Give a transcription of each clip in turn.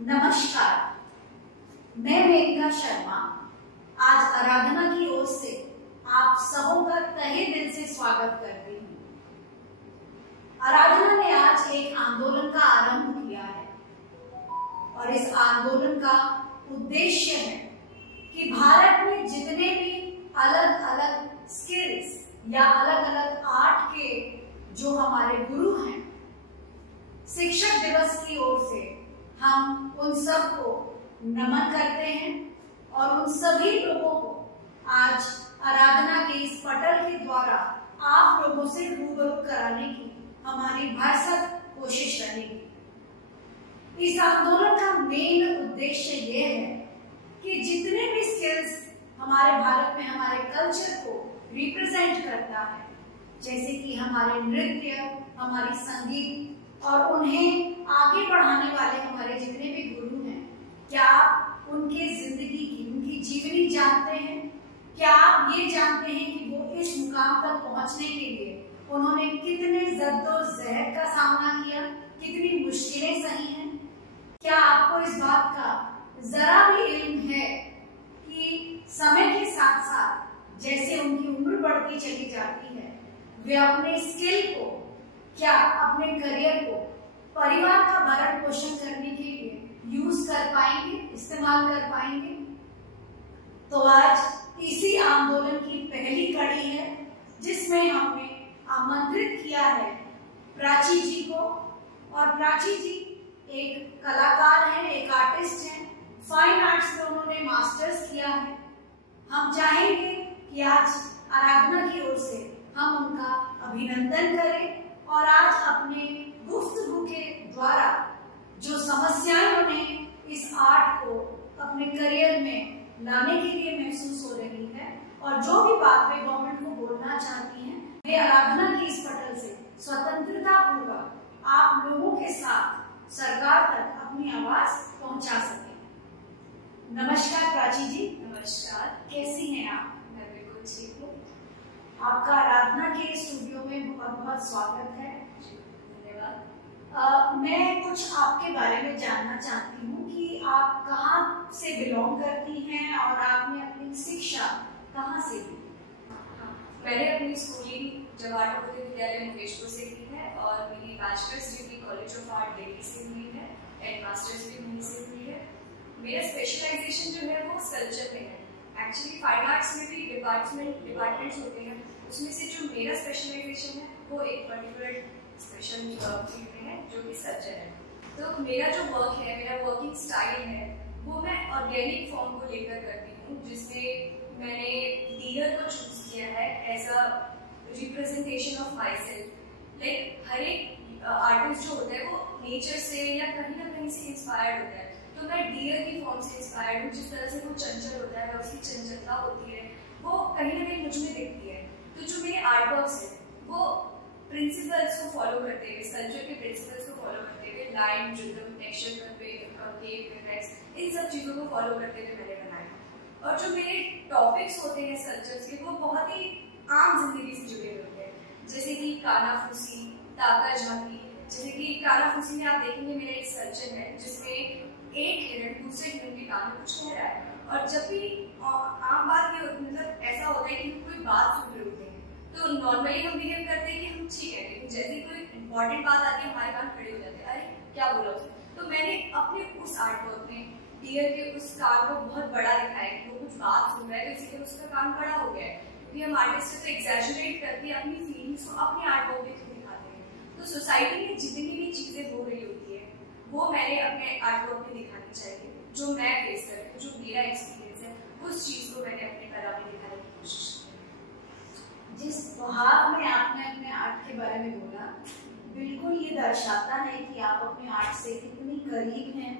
नमस्कार, मैं मेघना शर्मा आज आराधना की ओर से आप सबों का तहे दिल से स्वागत करती हूँ। आराधना ने आज एक आंदोलन का आरंभ किया है और इस आंदोलन का उद्देश्य है कि भारत में जितने भी अलग अलग स्किल्स या अलग अलग आर्ट के जो हमारे गुरु हैं, शिक्षक दिवस की ओर से हम उन सबको नमन करते हैं और उन सभी लोगों को आज आराधना के इस पटल के द्वारा आप लोगों से रूबरू कराने की हमारी भरसक कोशिश रहेगी। इस आंदोलन का मेन उद्देश्य ये है कि जितने भी स्किल्स हमारे भारत में हमारे कल्चर को रिप्रेजेंट करता है, जैसे कि हमारे नृत्य, हमारी संगीत और उन्हें आगे बढ़ाने वाले हमारे जितने भी गुरु हैं, क्या आप उनके जिंदगी की, उनकी जीवनी जानते हैं? क्या आप ये जानते हैं कि वो इस मुकाम तक पहुंचने के लिए उन्होंने कितने जद्दोजहद का सामना किया, कितनी मुश्किलें सही हैं? क्या आपको इस बात का जरा भी इल्म है कि समय के साथ साथ जैसे उनकी उम्र बढ़ती चली जाती है, वे अपने स्किल को, क्या अपने करियर को परिवार का भरण पोषण करने के लिए यूज कर पाएंगे, इस्तेमाल कर पाएंगे? तो आज इसी आंदोलन की पहली कड़ी है जिसमें हमने आमंत्रित किया है प्राची जी को। और प्राची जी एक कलाकार हैं, एक आर्टिस्ट हैं, फाइन आर्ट्स में उन्होंने मास्टर्स किया है। हम चाहेंगे कि आज आराधना की ओर से हम उनका अभिनंदन करें और आज अपने गुफ्तगू के द्वारा जो समस्याएं उन्हें इस आर्ट को अपने करियर में लाने के लिए महसूस हो रही है और जो भी बात वे गवर्नमेंट को बोलना चाहती हैं, वे आराधना की इस पटल से स्वतंत्रता पूर्वक आप लोगों के साथ सरकार तक अपनी आवाज पहुंचा सके। नमस्कार प्राची जी। नमस्कार, कैसी हैं आप? मैं बिल्कुल ठीक हूँ। आपका आराधना के स्टूडियो में बहुत बहुत स्वागत है। धन्यवाद। मैं कुछ आपके बारे में जानना चाहती हूँ कि आप कहाँ से बिलोंग करती हैं और आपने अपनी शिक्षा कहाँ से ली? मैंने अपनी स्कूलिंग जवाहर नवोदय विद्यालय मुकेशपुर से की है और मेरी bachelors degree college of art Delhi से हुई है एंड मास्टर्स भी वहीं से हुई है। मेरा स्पेशलाइजेशन जो है वो स्कल्पचर में है। एक्चुअली फाइन आर्ट्स में भी डिपार्टमेंट्स होते हैं, उसमें से जो मेरा स्पेशलाइजेशन है वो एक पर्टिकुलर स्पेशल फील्ड में है जो कि स्कल्पचर है। तो मेरा जो वर्क है, मेरा वर्किंग स्टाइल है वो मैं ऑर्गेनिक फॉर्म को लेकर करती हूँ, जिसमें मैंने डियर को चूज किया है as a representation of myself. Like हर एक आर्टिस्ट जो होता है वो नेचर से या कहीं ना कहीं से इंस्पायर्ड होता है, तो मैं डियर की फॉर्म से इंस्पायर्ड हूँ। जिस तरह से वो चंचल होता है, उसकी चंचलता होती है, वो कहीं ना कहीं मुझ में दिखती है। तो जो मेरे आर्ट वर्क्स है वो प्रिंसिपल्स को फॉलो करते हुए, स्कल्पचर के प्रिंसिपल्स को फॉलो करते हुए, लाइन, रिदम, टेक्सचर, इन सब चीज़ों को फॉलो करते हुए मैंने बनाया। और जो मेरे टॉपिक्स होते हैं स्कल्पचर्स के, वो बहुत ही आम जिंदगी से जुड़े होते हैं, जैसे कि कानाफूसी, ताका झांकी। जैसे कि कानाफूसी में आप देखेंगे मेरा एक स्कल्पचर है जिसमें एक हिरण दूसरे हिरण के कान में कुछ कह रहा है। और जब भी आम बात ये मतलब ऐसा होता है कि कोई बात सुन रहे होते हैं तो नॉर्मली हम बिहेव करते हैं कि हम ठीक है, लेकिन जैसे ही कोई इंपॉर्टेंट बात आती है हमारे कान खड़े हो जाते हैं, अरे क्या बोला उसने। तो मैंने अपने उस आर्ट वर्क में डियर के उस कान को बहुत बड़ा दिखाया कि वो कुछ बात सुन रहा है, तो इसलिए उसका कान बड़ा हो गया है। क्योंकि हम आर्टिस्ट से तो एग्जैजरेट करके अपनी फीलिंग्स को अपने आर्ट वर्क में दिखाते हैं। तो सोसाइटी में जितनी भी चीजें हो रही होती है वो मैंने अपने आर्ट वर्क में दिखानी चाहिए। जो मैं फेस कर रही हूँ, जो मेरा एक्सपीरियंस है, उस चीज को मैंने अपने कला में दिखाने की कोशिश की। जिस भाव में आपने अपने आर्ट के बारे में बोला, बिल्कुल ये दर्शाता है कि आप अपने आर्ट से कितनी करीब हैं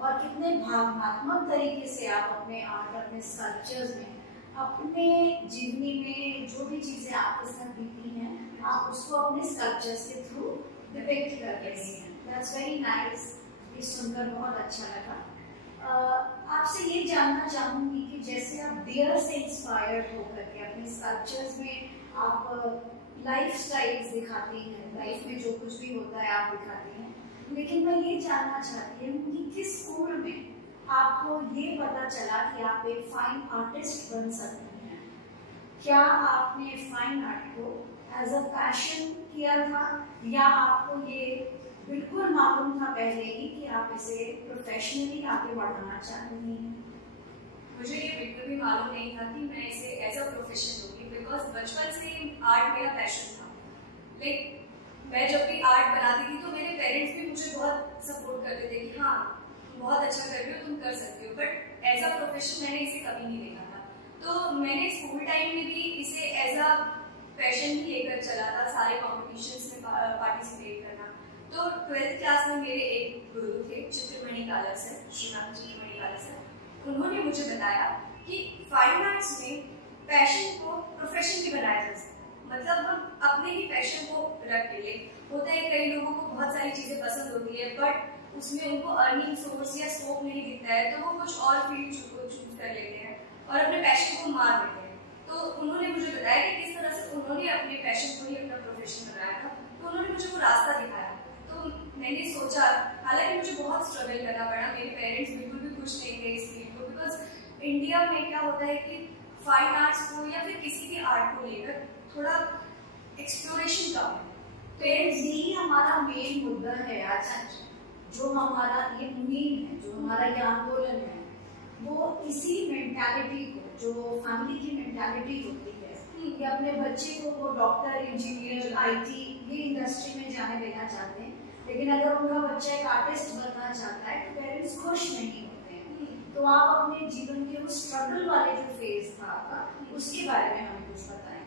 और कितने भावनात्मक तरीके से आप अपने आर्ट, अपने स्कल्पचर्स में, अपने जीवनी में जो भी चीजें आपके साथ बीती हैं, आप उसको अपने स्कल्पचर्स के थ्रू डिपिक्ट कर रही हैं। That's very nice. ये सुनकर बहुत अच्छा लगा। आपसे ये जानना चाहूंगी कि जैसे आप डियर से इंस्पायर्ड होकर के अपने स्कल्पचर्स में आप लाइफ स्टाइल्स दिखाती हैं, लाइफ में जो कुछ भी होता है आप दिखाती हैं, लेकिन मैं ये जानना चाहती हूँ कि किस स्कूल आपको ये पता चला कि आप एक फाइन आर्टिस्ट बन सकते हैं, क्या आपने फाइन आर्ट को एज अ पैशन किया था या आपको ये बिल्कुल मालूम था पहले ही कि आप इसे प्रोफेशनली आगे बढ़ाना चाहती हैं? मुझे ये बिल्कुल भी मालूम नहीं था कि मैं इसे एज अ प्रोफेशन लूँगी, बिकॉज बचपन से ही आर्ट मेरा पैशन था। लाइक मैं जब भी आर्ट बनाती थी तो मेरे पेरेंट्स भी मुझे बहुत सपोर्ट करते थे कि हाँ तुम बहुत अच्छा कर रही हो, तुम कर सकती हो, बट एज अ प्रोफेशन मैंने इसे कभी नहीं देखा था। तो मैंने स्कूल टाइम में भी इसे एज अ पैशन ही लेकर चला था, सारे कॉम्पिटिशन्स में पार्टिसिपेट करना। तो 12th क्लास में मेरे एक गुरु थे, चित्रमणि काला सर, श्रीमान चित्रमणि काला सर, उन्होंने मुझे बताया कि फाइन आर्ट्स में पैशन को प्रोफेशन भी बनाया जा सकता है। मतलब हम अपने ही पैशन को रख के ले, होता है कई लोगों को बहुत सारी चीजें पसंद होती है बट उसमें उनको अर्निंग सोर्स या स्कोप नहीं दिखता है, तो वो कुछ और फील्ड चूज कर लेते हैं और अपने पैशन को मार देते हैं। तो उन्होंने मुझे बताया कि किस तरह से उन्होंने अपने पैशन को ही अपना प्रोफेशन बनाया था, तो उन्होंने मुझे वो रास्ता दिखाया। तो मैंने सोचा, हालांकि मुझे बहुत स्ट्रगल करना पड़ा, मेरे पेरेंट्स बिल्कुल भी खुश नहीं थे इस फील्ड को, बिकॉज इंडिया में क्या होता है कि फाइन आर्ट्स को या फिर किसी भी आर्ट को लेकर थोड़ा एक्सप्लोरेशन कम है। पेरेंट्स यही हमारा मेन मुद्दा है आज, जो हमारा ये मुहिम है, जो हमारा ये आंदोलन है, वो इसी मेंटालिटी को, जो फैमिली की मेंटालिटी होती है कि अपने बच्चे को वो डॉक्टर, इंजीनियर, आईटी ये इंडस्ट्री में जाने देना चाहते हैं, लेकिन अगर उनका बच्चा एक आर्टिस्ट बनना चाहता है तो पेरेंट्स खुश नहीं होते हैं। तो आप अपने जीवन के उस स्ट्रगल वाले जो फेज था आपका, उसके बारे में हमें कुछ बताएं।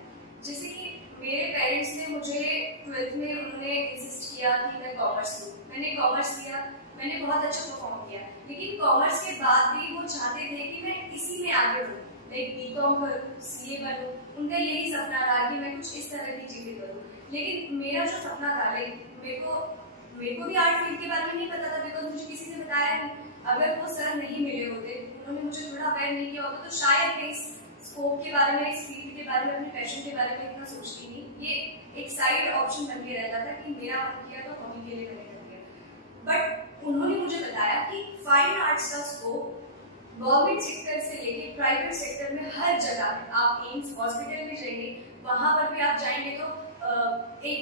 जैसे कि मेरे पेरेंट्स ने मुझे 12th में उन्होंने इंसिस्ट किया कि मैं कॉमर्स लूँ। मैंने कॉमर्स लिया, मैंने बहुत अच्छा परफॉर्म किया, लेकिन कॉमर्स के बाद भी वो चाहते थे कि मैं इसी में आगे बढ़ूँ, लाइक बीकॉम करूँ, सीए बनूँ। उनका यही सपना था कि मैं कुछ इस तरह की चीजें करूँ। लेकिन मेरा जो सपना था, लाइक मेरे को भी आर्ट फील्ड के बारे में नहीं पता था, बिकॉज मुझे किसी ने बताया नहीं। अगर वो सर नहीं मिले होते, उन्होंने मुझे थोड़ा अवेयर नहीं किया होता, तो शायद मैं इस स्कोप के बारे में, इस फील्ड के बारे में, अपने पैशन के बारे में इतना सोचती नहीं। ये एक साइड ऑप्शन बन के रहता था कि मेरा मन किया तो हॉबी के लिए मैंने कर दिया। बट उन्होंने मुझे बताया कि फाइन आर्ट्स का स्कोप गवर्नमेंट सेक्टर से लेके प्राइवेट सेक्टर में हर जगह है। आप एम्स हॉस्पिटल में जाएंगे, वहां पर भी आप जाएंगे तो एक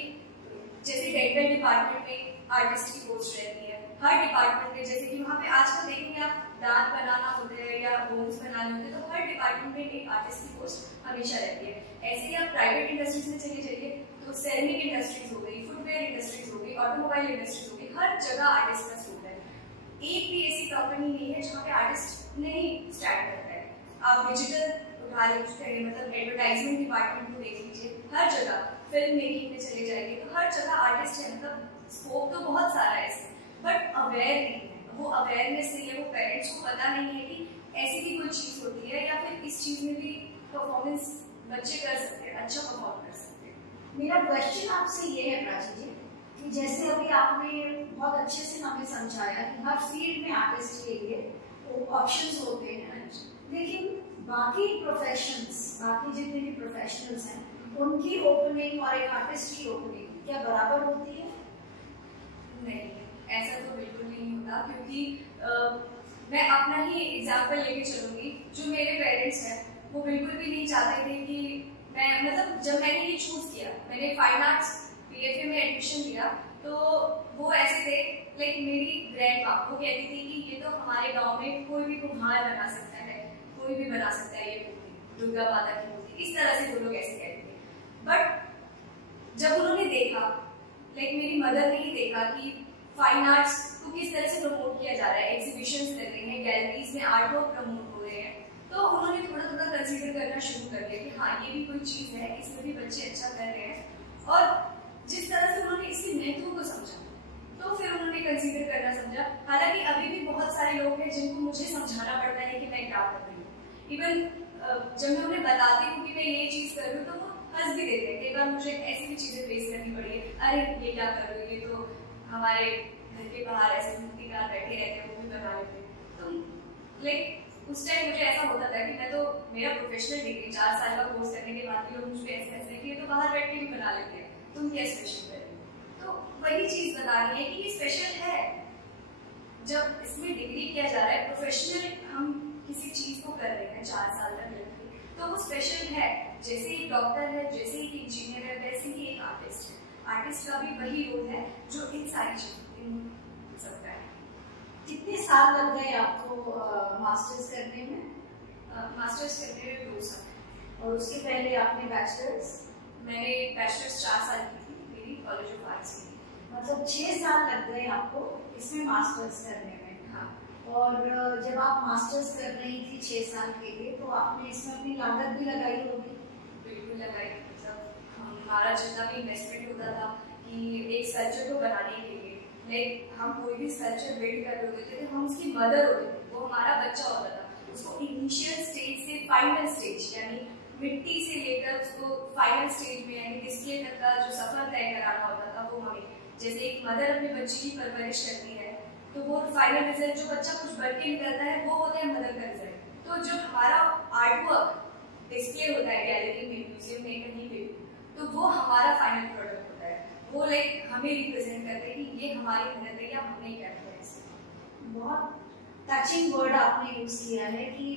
जैसे डेंटल डिपार्टमेंट में आर्टिस्ट की पोस्ट रहती है, हर डिपार्टमेंट में, जैसे कि वहाँ पे आजकल देखेंगे आप दांत बनाना होते हैं या बोन्स बनाने होते हैं, तो हर डिपार्टमेंट में एक आर्टिस्ट की पोस्ट हमेशा रहती है। ऐसे ही आप प्राइवेट इंडस्ट्रीज में चले जाइए तो सेरेमिक इंडस्ट्रीज हो गई, फुटवेयर इंडस्ट्रीज हो गई, ऑटोमोबाइल इंडस्ट्रीज हो गई, हर जगह आर्टिस्ट का स्कोप है। एक भी ऐसी कंपनी नहीं है जहाँ पे आर्टिस्ट नहीं स्टार्ट करता है। आप डिजिटल उठा लीजिए, मतलब एडवर्टाइजमेंट डिपार्टमेंट को देख लीजिए, हर जगह फिल्म मेकिंग में चले जाइए तो हर जगह आर्टिस्ट है। मतलब स्कोप तो बहुत सारा है इसमें, बट अवेयर नहीं है, वो अवेयरनेस नहीं है, वो पेरेंट्स को पता नहीं है कि ऐसी भी कोई चीज होती है या फिर इस चीज में भी परफॉर्मेंस बच्चे कर सकते हैं, अच्छा परफॉर्म कर सकते हैं। मेरा क्वेश्चन आपसे ये है प्राची जी, कि जैसे अभी आपने बहुत अच्छे से हमें समझाया कि हर फील्ड में आर्टिस्ट के लिए ऑप्शंस होते हैं, लेकिन बाकी प्रोफेशंस, बाकी जितने भी प्रोफेशनल्स हैं, उनकी ओपनिंग और एक आर्टिस्ट की ओपनिंग क्या बराबर होती है? नहीं, ऐसा तो बिल्कुल नहीं होता, क्योंकि मैं अपना ही एग्जाम्पल लेके चलूंगी। जो मेरे पेरेंट्स हैं वो बिल्कुल भी नहीं चाहते थे कि मैं, मतलब जब मैंने ये चूज किया, मैंने फाइन आर्ट्स PFA में एडमिशन लिया, तो वो ऐसे थे, लाइक मेरी ग्रैंड माँ वो कहती थी कि ये तो हमारे गाँव में कोई भी कुम्हार बना सकता है, कोई भी बना सकता है ये मूर्ति, दुर्गा माता की मूर्ति, इस तरह से वो लोग ऐसे कहते थे। बट जब उन्होंने देखा, लाइक मेरी मदर ने ही देखा कि फाइन आर्ट्स को किस तरह से प्रमोट किया जा रहा है, एग्जीबिशंस लग रहे हैं, गैलरीज में आर्ट वर्क प्रमोट हो रहे हैं, तो उन्होंने थोड़ा थोड़ा कंसीडर करना शुरू कर दिया कि हाँ ये भी कोई चीज है, इसमें भी बच्चे अच्छा कर रहे हैं। और जिस तरह से उन्होंने इसके महत्व को समझा, तो फिर उन्होंने कंसीडर करना समझा। हालांकि अभी भी बहुत सारे लोग हैं जिनको मुझे समझाना पड़ता है कि मैं क्या कर रही हूँ। इवन जब मैं उन्हें बताती हूँ कि मैं ये चीज कर रही हूँ तो वो हंस भी देते हैं। कई बार मुझे ऐसी भी चीजें फेस करनी पड़ी है, अरे ये क्या कर रही हो, ये तो हमारे घर के बाहर ऐसे मूर्तिकार बैठे रहते हैं, वो भी बना लेते हैं। तो लाइक उस टाइम मुझे ऐसा होता था कि मैं तो, मेरा प्रोफेशनल डिग्री 4 साल का कोर्स करने के बाद भी लोग मुझे ऐसे हंसते कि ये तो बाहर बैठ के भी बना लेते हैं, तुम क्या स्पेशल कर रही हो। तो वही चीज बतानी है कि ये स्पेशल है, जब इसमें डिग्री किया जा रहा है, प्रोफेशनल हम किसी चीज को कर रहे हैं 4 साल तक लेके, तो वो स्पेशल है। जैसे एक डॉक्टर है, जैसे एक इंजीनियर है, वैसे ही एक आर्टिस्ट है। आर्टिस्ट का भी वही रोल है जो इन सारी चीजों इन सबका है। कितने साल लग गए आपको मास्टर्स करने में? मास्टर्स करने में 2 साल। और उसके पहले आपने बैचलर्स? मैंने बैचलर्स 4 साल की थी, मेरी कॉलेज ऑफ आर्ट्स की। मतलब 6 साल लग गए आपको इसमें मास्टर्स करने में। हाँ। और जब आप मास्टर्स कर रही थी 6 साल के लिए, तो आपने इसमें अपनी लागत भी लगाई होगी? बिल्कुल लगाई। मतलब हमारा जितना भी इन्वेस्टमेंट होता था कि एक स्कल्पचर को बनाने के लिए, लाइक हम कोई भी स्कल्पचर बिल्ड कर रहे होते थे, हम उसकी मदर होते थे, वो हमारा बच्चा होता था। उसको इनिशियल स्टेज से फाइनल स्टेज, यानी मिट्टी से लेकर उसको फाइनल स्टेज में यानी डिस्प्ले तक का जो सफर तय कराना होता था, वो हमें, जैसे एक मदर अपने बच्चे की परवरिश करती है, तो वो फाइनल रिजल्ट जो बच्चा कुछ बढ़ के निकलता है, वो होता है मदर का रिजल्ट। तो जो हमारा आर्ट वर्क डिस्प्ले होता है गैलरी में, म्यूजियम में, कहीं पे, तो वो हमारा फाइनल प्रोडक्ट होता है। वो लाइक हमें रिप्रेजेंट करते हैं कि ये हमारी मेहनत है या हमने क्या किया है इसमें। बहुत टचिंग वर्ड आपने यूज किया है कि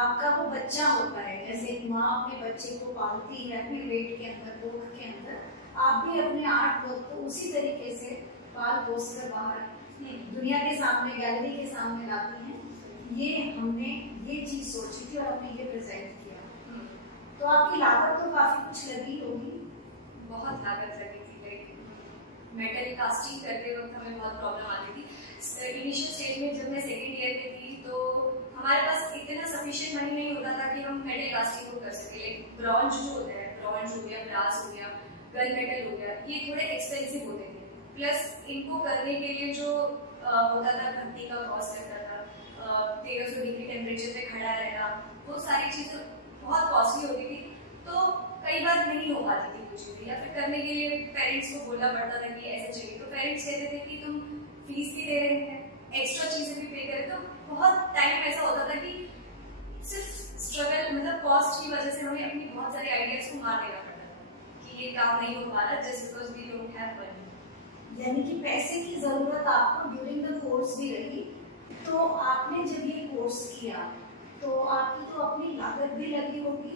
आपका वो बच्चा होता है। जैसे माँ अपने बच्चे को पालती है अपने पेट के अंदर, कोख के अंदर, आप भी अपने आर्ट वर्क को उसी तरीके से पाल पोस कर बाहर दुनिया के सामने, गैलरी के सामने लाती हैं। ये हमने ये चीज सोची थी और हमने ये प्रेजेंट किया। तो आपकी लागत तो काफी कुछ लगी होगी? बहुत लागत लगी थी। लाइक मेटल कास्टिंग करते वक्त हमें बहुत प्रॉब्लम आती थी। इनिशियल स्टेज में जब मैं सेकेंड ईयर में थी, तो हमारे पास इतना सफिशिएंट मनी नहीं होता था कि हम मेटल कास्टिंग को कर सके। लाइक ब्रॉन्ज जो होता है, ब्रॉन्ज हो गया, ब्रास हो गया, गन मेटल हो गया, ये थोड़े एक्सपेंसिव होते थे। प्लस इनको करने के लिए जो होता था, भट्टी का कॉस्ट लगता था, 1300 डिग्री टेम्परेचर पे खड़ा रहना, वो सारी चीजें बहुत कॉस्टली होती थी। तो कई बार नहीं हो पाती थी कुछ चीजें, या फिर करने के लिए पेरेंट्स को बोलना पड़ता था कि ऐसे चाहिए। तो पेरेंट्स कहते थे कि तुम फीस भी दे रहे हैं, एक्स्ट्रा चीजें भी पे करें। तो बहुत टाइम ऐसा होता था कि सिर्फ स्ट्रगल, मतलब कॉस्ट की वजह से हमें अपनी बहुत सारे आइडियाज को मार देना पड़ता था कि ये काम नहीं हो पा रहा just because we don't have money. यानी कि पैसे की जरूरत आपको ड्यूरिंग द कोर्स भी रही। तो आपने जब ये कोर्स किया तो आपकी तो अपनी लागत भी लगी होगी?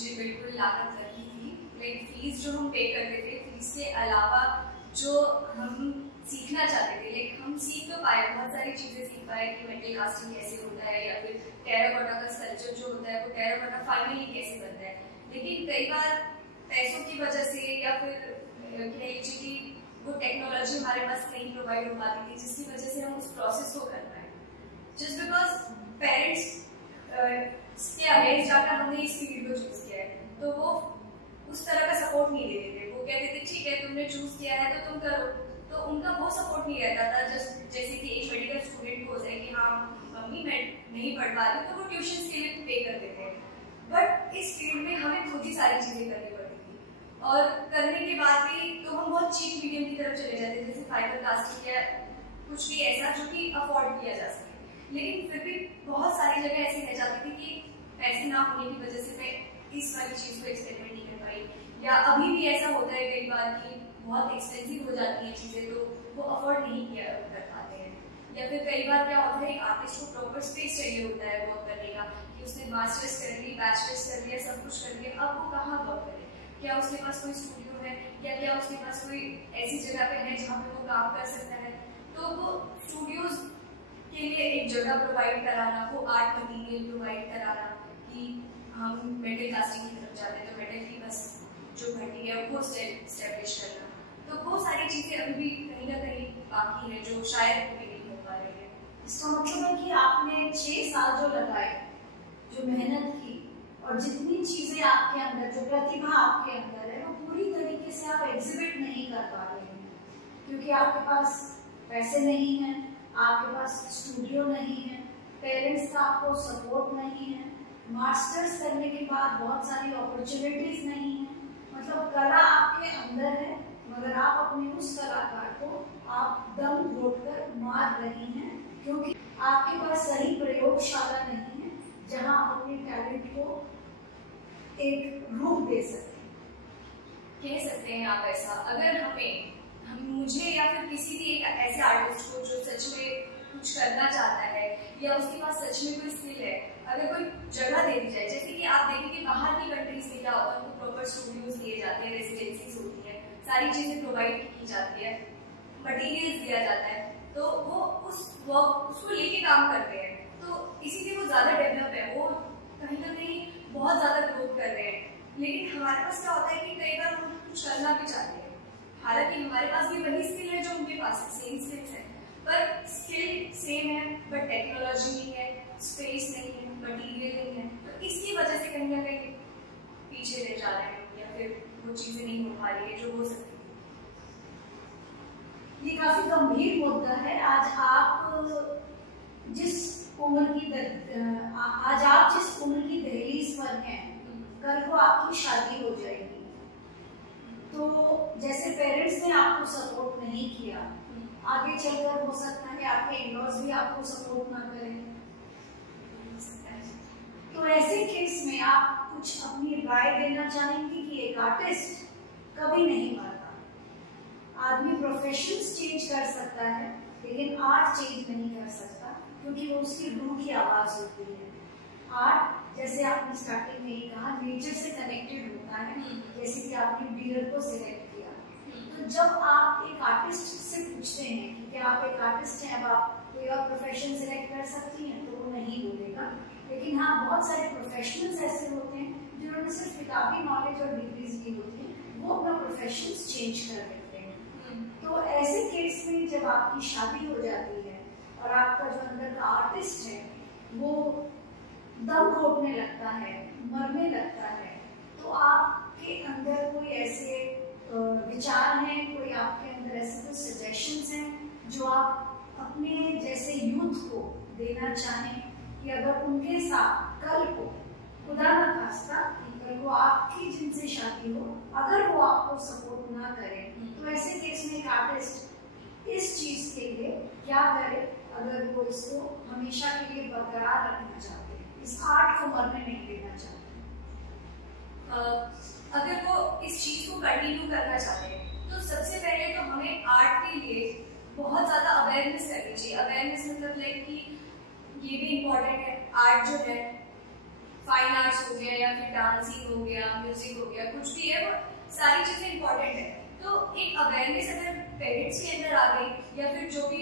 जी बिल्कुल लागत लगी थी। लाइक फीस जो हम पे करते थे, फीस के अलावा जो हम सीखना चाहते थे, लाइक हम सीख तो पाए, बहुत सारी चीजें सीख पाए कि मेटल कास्टिंग कैसे होता है, या फिर टेराकोटा का स्कल्पचर जो होता है वो टेराकोटा फाइनली कैसे बनता है। लेकिन कई बार पैसों की वजह से या फिर कह लीजिए कि वो टेक्नोलॉजी हमारे पास नहीं प्रोवाइड हो पाती थी, जिसकी वजह से हम उस प्रोसेस को कर पाए। जस्ट बिकॉज पेरेंट्स के अगेंस्ट जाकर हमने इस फील्ड को चूज किया है, तो वो उस तरह का सपोर्ट नहीं देते थे। वो कहते थे ठीक है तुमने चूज किया है तो तुम करो, तो उनका वो सपोर्ट नहीं रहता था। जैसे कि एक मेडिकल स्टूडेंट को हो जाए कि हाँ मम्मी मैं नहीं पढ़ पा रही, तो वो ट्यूशन के लिए पे कर देते हैं। बट इस फील्ड में हमें खुद ही सारी चीजें करनी पड़ती थी, और करने के बाद भी तो हम बहुत चीप मीडियम की तरफ चले जाते, जैसे फाइबर कास्टिंग या कुछ भी ऐसा जो कि अफोर्ड किया जा सके। लेकिन फिर भी बहुत सारी जगह ऐसी रह जाती थी कि पैसे ना होने की वजह से मैं इस वाली चीज को एक्सपेरिमेंट नहीं कर पाई, या अभी भी ऐसा होता है कई बार कि बहुत एक्सपेंसिव हो जाती है चीजें, तो वो अफोर्ड नहीं किया कर पाते हैं। या फिर कई बार क्या होता है, आर्टिस्ट को प्रॉपर स्पेस चाहिए होता है वर्क करने का, कि उसने मास्टर्स कर ली, बैचलर्स कर लिया, सब कुछ कर लिया, अब वो कहाँ वर्क करे? क्या उसके पास कोई स्टूडियो है, या क्या उसके पास कोई ऐसी जगह पे है जहाँ पे वो काम कर सकता है? तो वो स्टूडियोज के लिए एक जगह प्रोवाइड कराना, वो आर्ट मटीरियल प्रोवाइड कराना, कि हम मेटल कास्टिंग की तरफ जाते हैं तो मेटल की बस जो भट्टी है वो स्टैब्लिश करना, तो वो सारी चीजें अभी भी कहीं ना कहीं बाकी है जो शायद अभी नहीं हो पा रही है। इसका मतलब है कि आपने 6 साल जो लगाए, जो मेहनत की, और जितनी चीजें आपके अंदर, जो प्रतिभा आपके अंदर है, वो पूरी तरीके से आप एग्जिबिट नहीं कर पा रहे हैं, क्योंकि आपके पास पैसे नहीं है, आपके पास स्टूडियो नहीं है, पेरेंट्स का आपको सपोर्ट नहीं है, मास्टर्स करने के बाद बहुत सारी अपॉर्चुनिटीज नहीं है। मतलब कला आपके अंदर है, मगर आप अपने उस कलाकार को आप दम घोटकर मार रही हैं, क्योंकि आपके पास सही प्रयोगशाला नहीं है जहां आप अपने टैलेंट को एक रूप दे सकते हैं। कह सकते हैं आप ऐसा। अगर मुझे या फिर किसी भी एक ऐसे आर्टिस्ट को जो सच में कुछ करना चाहता है या उसके पास सच में कोई स्किल है, अगर कोई जगह दे दी जाए, जैसे कि आप देखें कि बाहर की कंट्रीज में क्या होता है, उनको प्रॉपर स्टूडियोज दिए जाते हैं, रेजिडेंसीज होती है, सारी चीजें प्रोवाइड की जाती है, मटेरियल्स दिया जाता है, तो वो उसको लेके काम करते हैं, तो इसीलिए वो ज्यादा डेवलप है, वो कहीं ना कहीं बहुत ज्यादा ग्रोथ कर रहे हैं। लेकिन हमारे पास क्या होता है कि कई बार हम कुछ करना भी चाहते हैं, हालांकि हमारे पास भी वही स्किल है जो उनके पास है, सेम स्किल्स है, पर स्किल सेम है बट टेक्नोलॉजी नहीं है, स्पेस नहीं है, मटीरियल नहीं है, तो इसकी वजह से कहीं ना कहीं पीछे रह जा रहे हैं या फिर वो चीजें नहीं हो पा रही है जो हो सकती है। ये काफी गंभीर मुद्दा है। आज आप जिस उम्र की दहलीज पर हैं, कल को आपकी शादी हो जाएगी, तो जैसे पेरेंट्स ने आपको सपोर्ट नहीं किया, आगे चलकर हो सकता है आपके इन-लॉज भी आपको सपोर्ट ना करें। तो ऐसे केस में आप कुछ अपनी राय देना चाहेंगे कि एक आर्टिस्ट कभी नहीं मरता। आदमी प्रोफेशंस चेंज कर सकता है लेकिन आर्ट चेंज नहीं कर सकता, क्योंकि वो उसकी रूह की आवाज होती है। आर्ट, जैसे आपने स्टार्टिंग में ही कहा, नेचर से कनेक्टेड होता है, जैसे कि आपने डियर को सिलेक्ट किया। तो जब आप एक आर्टिस्ट से पूछते हैं कि क्या आप एक आर्टिस्ट हैं, अब आप कोई और प्रोफेशन सिलेक्ट कर सकती हैं, तो वो नहीं बोलेगा। लेकिन हाँ, बहुत सारे प्रोफेशनल्स ऐसे होते हैं जिन्होंने सिर्फ किताबी नॉलेज और डिग्रीज ली होती है, वो अपना प्रोफेशन चेंज कर देते हैं। तो ऐसे केस में जब आपकी शादी हो जाती है और आपका जो अंदर का आर्टिस्ट है वो दम घोटने लगता है, मरने लगता है, तो आपके अंदर कोई ऐसे विचार हैं, कोई आपके अंदर ऐसे कुछ सजेशंस हैं जो आप अपने जैसे यूथ को देना चाहें कि अगर उनके साथ कल को खुदा ना खास्ता कल को आपकी जिनसे शादी हो, अगर वो आपको सपोर्ट ना करें, तो ऐसे केस में एक आर्टिस्ट इस चीज के लिए क्या करे अगर वो इसको हमेशा के लिए बरकरार रखना चाहते हैं, इस आर्ट को मरने नहीं देना चाहते। अगर वो इस चीज को कंटिन्यू करना चाहते हैं तो सबसे पहले तो हमें आर्ट के लिए बहुत ज्यादा अवेयरनेस करनी चाहिए। अवेयरनेस मतलब लाइक कि ये भी इम्पोर्टेंट है, आर्ट जो है, फाइन आर्ट्स हो गया या फिर डांसिंग हो गया, म्यूजिक हो गया, कुछ भी है, वो सारी चीजें इम्पोर्टेंट है। तो एक अवेयरनेस अगर पेरेंट्स के अंदर आ गई या फिर जो भी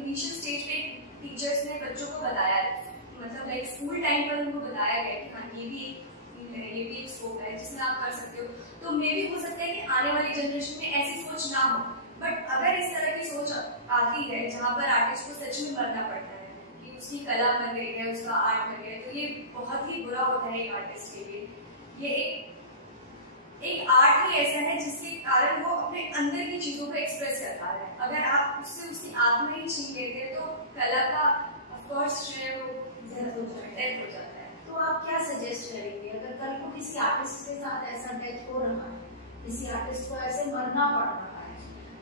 इनिशियल स्टेज पे टीचर्स ने बच्चों को बताया है, मतलब लाइक स्कूल टाइम पर उनको बताया गया कि हाँ ये भी एक स्कोप है जिसमें आप कर सकते हो, तो मे भी हो सकता है कि आने वाली जनरेशन में ऐसी सोच ना हो। बट अगर इस तरह की सोच आती है जहाँ पर आर्टिस्ट को सच में मरना पड़ता है कि उसकी कला बन गई है, उसका आर्ट बन गया है, तो ये बहुत ही बुरा होता है एक आर्टिस्ट के लिए। ये एक आर्ट ही ऐसा है जिसके कारण वो अपने अंदर की चीजों को एक्सप्रेस कर पा रहा है। अगर आप उससे उसकी आत्मा ही छीन लेते हैं तो कला का ऑफकोर्स जो है वो डेथ हो जाता है। तो आप क्या सजेस्ट करेंगे अगर कल को किसी आर्टिस्ट के साथ ऐसा डेथ हो रहा है, किसी आर्टिस्ट को ऐसे मरना पड़ रहा है,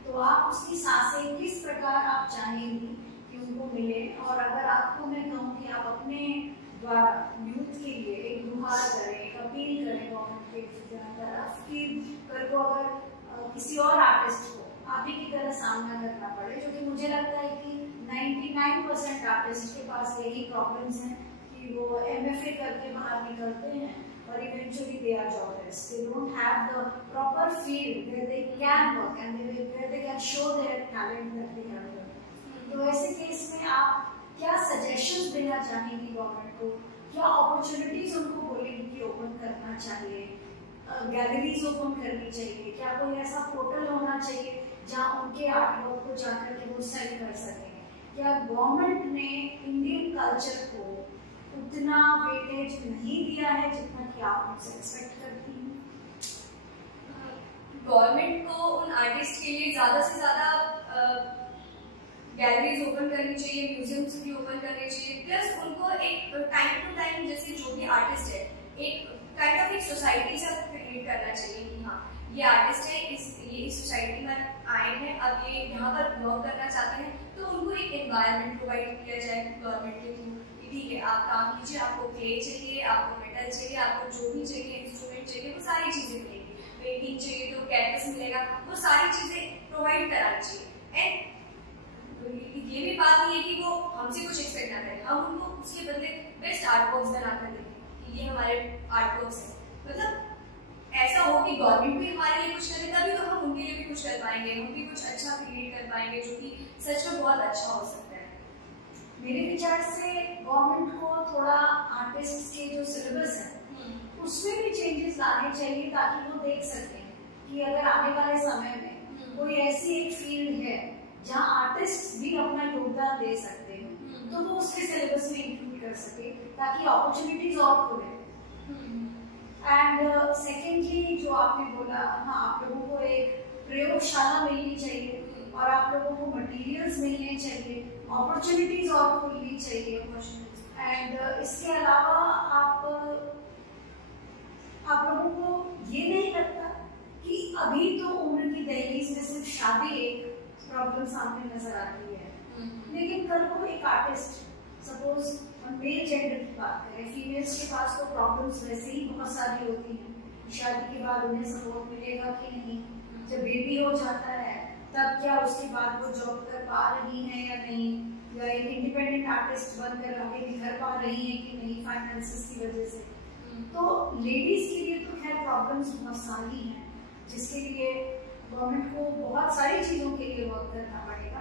तो आप उसकी सांसें किस प्रकार आप चाहेंगी कि उनको मिले? और अगर आपको मैं कहूँ कि आप अपने द्वारा यूथ के लिए एक गुहार करें, एक अपील करें गवर्नमेंट के तरफ कि कल को अगर किसी और आर्टिस्ट को आप ही की तरह सामना करना पड़े, जो कि मुझे लगता है कि 99% आर्टिस्ट के पास यही प्रॉब्लम्स हैं कि वो MFA करके बाहर निकलते हैं और eventually they are jobless. They don't have the proper field where they can work and where they can show their talent that they have done. तो ऐसे केस में आप क्या सजेशंस देना चाहेंगी गवर्नमेंट को? क्या अपॉर्चुनिटीज उनको बोलेंगे कि ओपन करना चाहिए, गैलरीज ओपन करनी चाहिए, क्या कोई ऐसा पोर्टल होना चाहिए जहाँ उनके आर्टवर्क को जाकर के वो सेल कर सकें? क्या गवर्नमेंट ने इंडियन कल्चर को उतना वेटेज नहीं दिया है जितना कि आप उनसे एक्सपेक्ट करती हैं? गवर्नमेंट को उन आर्टिस्ट के लिए ज्यादा से ज्यादा गैलरीज ओपन करनी चाहिए, म्यूजियम्स भी ओपन करने चाहिए, प्लस उनको एक टाइम टू टाइम जैसे जो भी आर्टिस्ट है एक काइंड ऑफ एक सोसाइटी सा क्रिएट करना चाहिए कि हाँ ये आर्टिस्ट है, ये इस सोसाइटी में आए हैं, अब ये यहाँ पर वर्क करना चाहते हैं, तो उनको एक एनवायरनमेंट प्रोवाइड किया जाए गवर्नमेंट के थ्रू। ठीक है, आप काम कीजिए, आपको क्ले चाहिए, आपको मेटल चाहिए, आपको जो भी चाहिए, इंस्ट्रूमेंट चाहिए, वो सारी चीजें मिलेगी। पेंटिंग चाहिए तो कैनवस मिलेगा, वो सारी चीजें प्रोवाइड कराना चाहिए। एंड ये भी बात नहीं है कि वो हमसे कुछ एक्सपेक्ट ना करें, हम उनको उसके बदले बेस्ट आर्ट वर्क्स बनाकर दें कि ये हमारे आर्ट वर्क्स हैं। मतलब ऐसा हो कि गवर्नमेंट भी हमारे लिए कुछ करे, तभी तो हम उनके लिए भी कुछ कर पाएंगे, हम भी कुछ अच्छा क्रिएट कर पाएंगे जो कि सच में बहुत अच्छा हो सकता है। मेरे विचार से गवर्नमेंट को थोड़ा आर्टिस्ट के जो सिलेबस है उसमें भी चेंजेस लाने चाहिए, ताकि वो देख सकें कि अगर आने वाले समय में कोई ऐसी एक फील्ड है जहाँ आर्टिस्ट भी अपना योगदान दे सकते हैं तो वो उसके सिलेबस में इंक्लूड कर सके, ताकि अपॉर्चुनिटीज और खुले। एंड सेकेंडली जो आपने बोला, हाँ, आप लोगों को एक प्रयोगशाला मिलनी चाहिए और आप लोगों को मटेरियल्स मिलने चाहिए, अपॉर्चुनिटीज और खुलनी चाहिए। एंड इसके अलावा आप लोगों को ये नहीं लगता कि अभी तो उम्र की दहलीज में सिर्फ शादी एक प्रॉब्लम सामने नजर आती है, लेकिन कल को एक आर्टिस्ट, सपोज हम मेल जेंडर की बात करें, फीमेल्स के पास तो प्रॉब्लम्स वैसे ही बहुत सारी होती हैं। शादी के बाद उन्हें सपोर्ट मिलेगा कि नहीं, जब बेबी हो जाता है तब क्या उसके बाद वो जॉब कर पा रही है या नहीं, या एक इंडिपेंडेंट आर्टिस्ट बनकर आगे निखर पा रही है कि नहीं फाइनेंसेस की वजह से। तो लेडीज के लिए तो खैर प्रॉब्लम्स बहुत सारी हैं, जिसके लिए गवर्नमेंट को बहुत सारी चीजों के लिए वर्क करना पड़ेगा।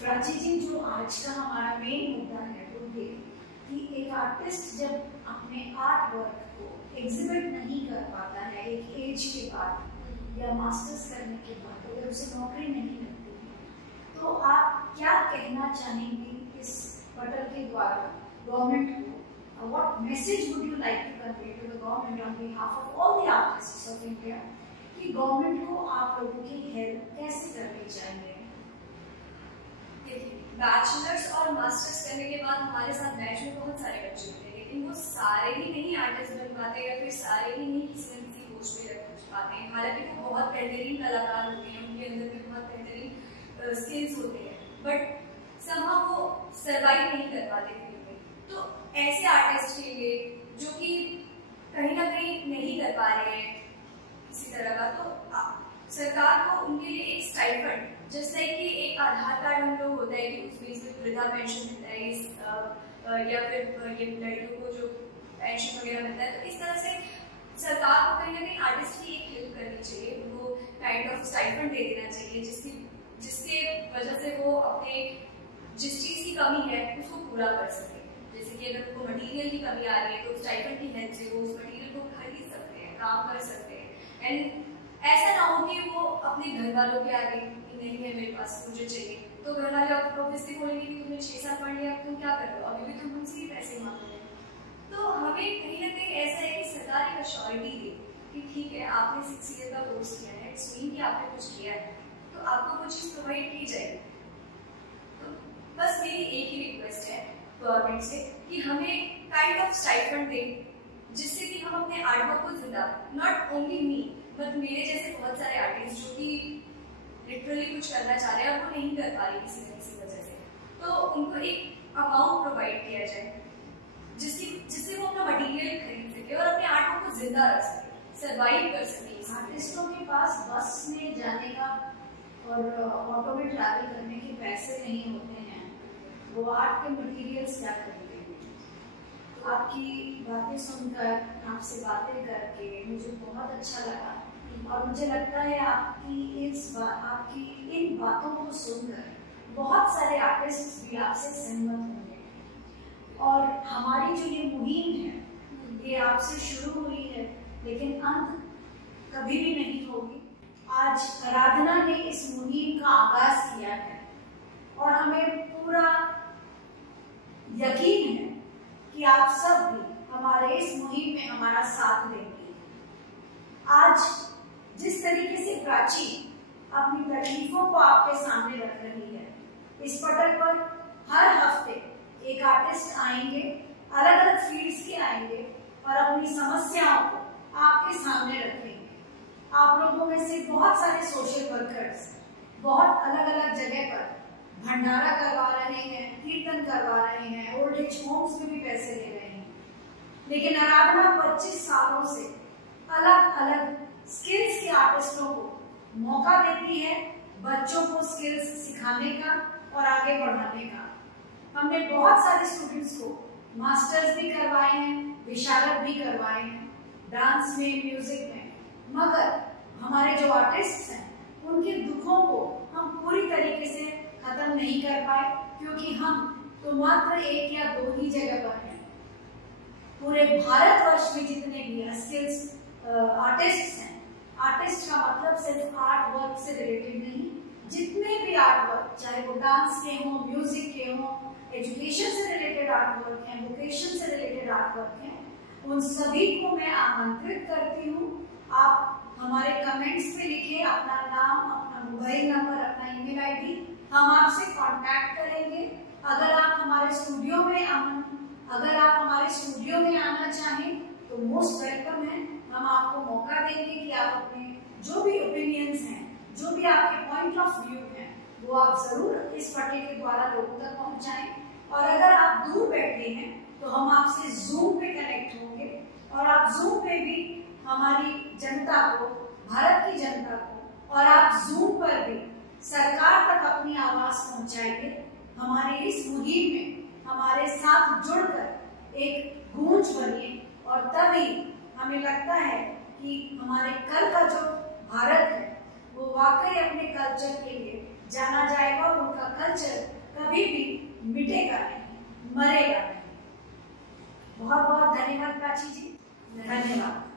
प्राची जी, जो आज का हमारा मेन मुद्दा है वो ये कि एक आर्टिस्ट जब अपने आर्ट वर्क को एग्जिबिट नहीं कर पाता है एक एज के बाद या मास्टर्स करने के बाद, अगर उसे नौकरी नहीं लगती है, तो आप क्या कहना चाहेंगे इस पटल के द्वारा गवर्नमेंट को? What message would you like to convey to the government on behalf of all the artists of India कि गवर्नमेंट को आप लोगों की हेल्प कैसे करनी चाहिए? देखिए, बैचलर्स और मास्टर्स करने के बाद हमारे साथ बैच में बहुत सारे बच्चे होते हैं, लेकिन वो सारे ही नहीं आर्टिस्ट बन पाते या फिर सारे ही नहीं किसी न किसी पोस्ट पे रख पाते हैं। हालांकि वो बहुत बेहतरीन कलाकार होते हैं, उनके अंदर भी बहुत बेहतरीन स्किल्स होते हैं, बट समहाउ वो सर्वाइव नहीं कर पाते फील्ड में। तो ऐसे आर्टिस्ट के लिए जो कि कहीं ना कहीं नहीं कर पा रहे हैं किसी तरह का, तो सरकार को उनके लिए एक स्टाइपेंड, जैसे कि एक आधार कार्ड हम लोग होता है कि उसमें वृद्धा पेंशन मिलता है या फिर ये लड़कियों को जो पेंशन वगैरह मिलता है, तो इस तरह से सरकार को कहीं ना कहीं आर्टिस्ट की एक हेल्प करनी चाहिए, उनको काइंड ऑफ स्टाइपेंड दे देना चाहिए जिसके वजह से वो अपने जिस चीज की कमी है उसको पूरा कर सके। जैसे कि अगर उनको मटेरियल की कमी आ रही है तो स्टाइपेंड की हेल्प से वो उस मटेरियल को खरीद सकते हैं, काम कर सकते हैं। एंड ऐसा ना हो कि वो अपने घर वालों के आगे नहीं है मेरे पास, मुझे चाहिए, तो घर वाले ऑब्वियसली बोलेंगे कि तुमने 6 साल पढ़ लिया, तुम क्या कर रहे हो, अभी भी तुम हमसे ही पैसे मांग रहे हो। तो हमें कहीं ना कहीं ऐसा है कि सरकार एक अश्योरिटी दे कि ठीक है, आपने 6 ईयर का कोर्स किया है, इट्स मीन कि आपने कुछ किया है, तो आपको वो चीज़ प्रोवाइड की जाएगी। तो बस मेरी एक ही रिक्वेस्ट है गवर्नमेंट से कि हमें काइंड ऑफ स्टाइपेंड दें, जिससे कि हम अपने आर्ट वर्क को जिंदा, नॉट ओनली मी बट मेरे जैसे बहुत सारे आर्टिस्ट जो कि लिटरली कुछ करना चाह रहे हैं और वो नहीं कर पा रहे किसी न किसी वजह से, तो उनको एक अमाउंट प्रोवाइड किया जाए जिससे वो अपना मटेरियल खरीद सके और अपने आर्ट वर्क को जिंदा रख सके, सर्वाइव कर सके। आर्टिस्टों के पास बस में जाने का और ऑटो में ट्रैवल करने के पैसे नहीं होते हैं, वो आर्ट के मटेरियल्स क्या खरीदेंगे? आपकी बातें सुनकर, आपसे बातें करके मुझे बहुत अच्छा लगा और मुझे लगता है आपकी इन बातों को सुनकर बहुत सारे आर्टिस्ट भी आपसे सहमत होंगे। और हमारी जो ये मुहिम है ये आपसे शुरू हुई है लेकिन अंत कभी भी नहीं होगी। आज आराधना ने इस मुहिम का आगाज किया है और हमें पूरा यकीन है कि आप सब भी हमारे इस मुहिम में हमारा साथ देंगे। आज जिस तरीके से प्राची अपनी तकलीफों को आपके सामने रख रही है, इस पटल पर हर हफ्ते एक आर्टिस्ट आएंगे, अलग अलग फील्ड्स के आएंगे और अपनी समस्याओं को आपके सामने रखेंगे। आप लोगों में से बहुत सारे सोशल वर्कर्स बहुत अलग अलग जगह पर भंडारा करवा रहे हैं, कीर्तन करवा रहे हैं, ओल्ड एज होम्स में भी पैसे ले रहे हैं, लेकिन आराधना 25 सालों से अलग अलग स्किल्स के आर्टिस्टों को मौका देती है, बच्चों को स्किल्स सिखाने का और आगे बढ़ाने का। हमने बहुत सारे स्टूडेंट्स को मास्टर्स भी करवाए हैं, विशारद भी करवाए हैं, डांस में, म्यूजिक में, मगर हमारे जो आर्टिस्ट्स हैं उनके दुखों को हम पूरी तरीके से खत्म नहीं कर पाए, क्योंकि हम तो मात्र 1 या 2 ही जगह पर हैं। पूरे भारतवर्ष में जितने भी स्किल्स आर्टिस्ट्स हैं, आर्टिस्ट का मतलब सिर्फ आर्ट वर्क से रिलेटेड नहीं, जितने भी आर्ट वर्क, चाहे वो डांस के हों, म्यूजिक के हों, एजुकेशन से रिलेटेड आर्ट वर्क हैं, वोकेशन से रिलेटेड आर्ट वर्क हैं, उन सभी को मैं आमंत्रित करती हूँ। आप हमारे कमेंट्स पे लिखिए अपना नाम, अपना मोबाइल नंबर, अपना ईमेल आईडी, हम आपसे कांटेक्ट करेंगे। अगर आप हमारे स्टूडियो में आना चाहें तो मोस्ट वेलकम है। हम आपको मौका देंगे कि आप अपने जो भी ओपिनियंस हैं, जो भी आपके पॉइंट ऑफ व्यू हैं, वो आप जरूर इस पट्टे के द्वारा लोगों तक पहुंचाएं। और अगर आप दूर बैठे हैं तो हम आपसे जूम पे कनेक्ट होंगे और आप जूम पे भी हमारी जनता को, भारत की जनता को, और आप जूम पर भी सरकार तक अपनी आवाज पहुंचाएंगे। हमारी इस मुहिम में हमारे साथ जुड़कर एक गूंज बनिए और तभी हमें लगता है कि हमारे कल का जो भारत है वो वाकई अपने कल्चर के लिए जाना जाएगा और उनका कल्चर कभी भी मिटेगा नहीं, मरेगा नहीं। बहुत बहुत धन्यवाद प्राची जी, धन्यवाद।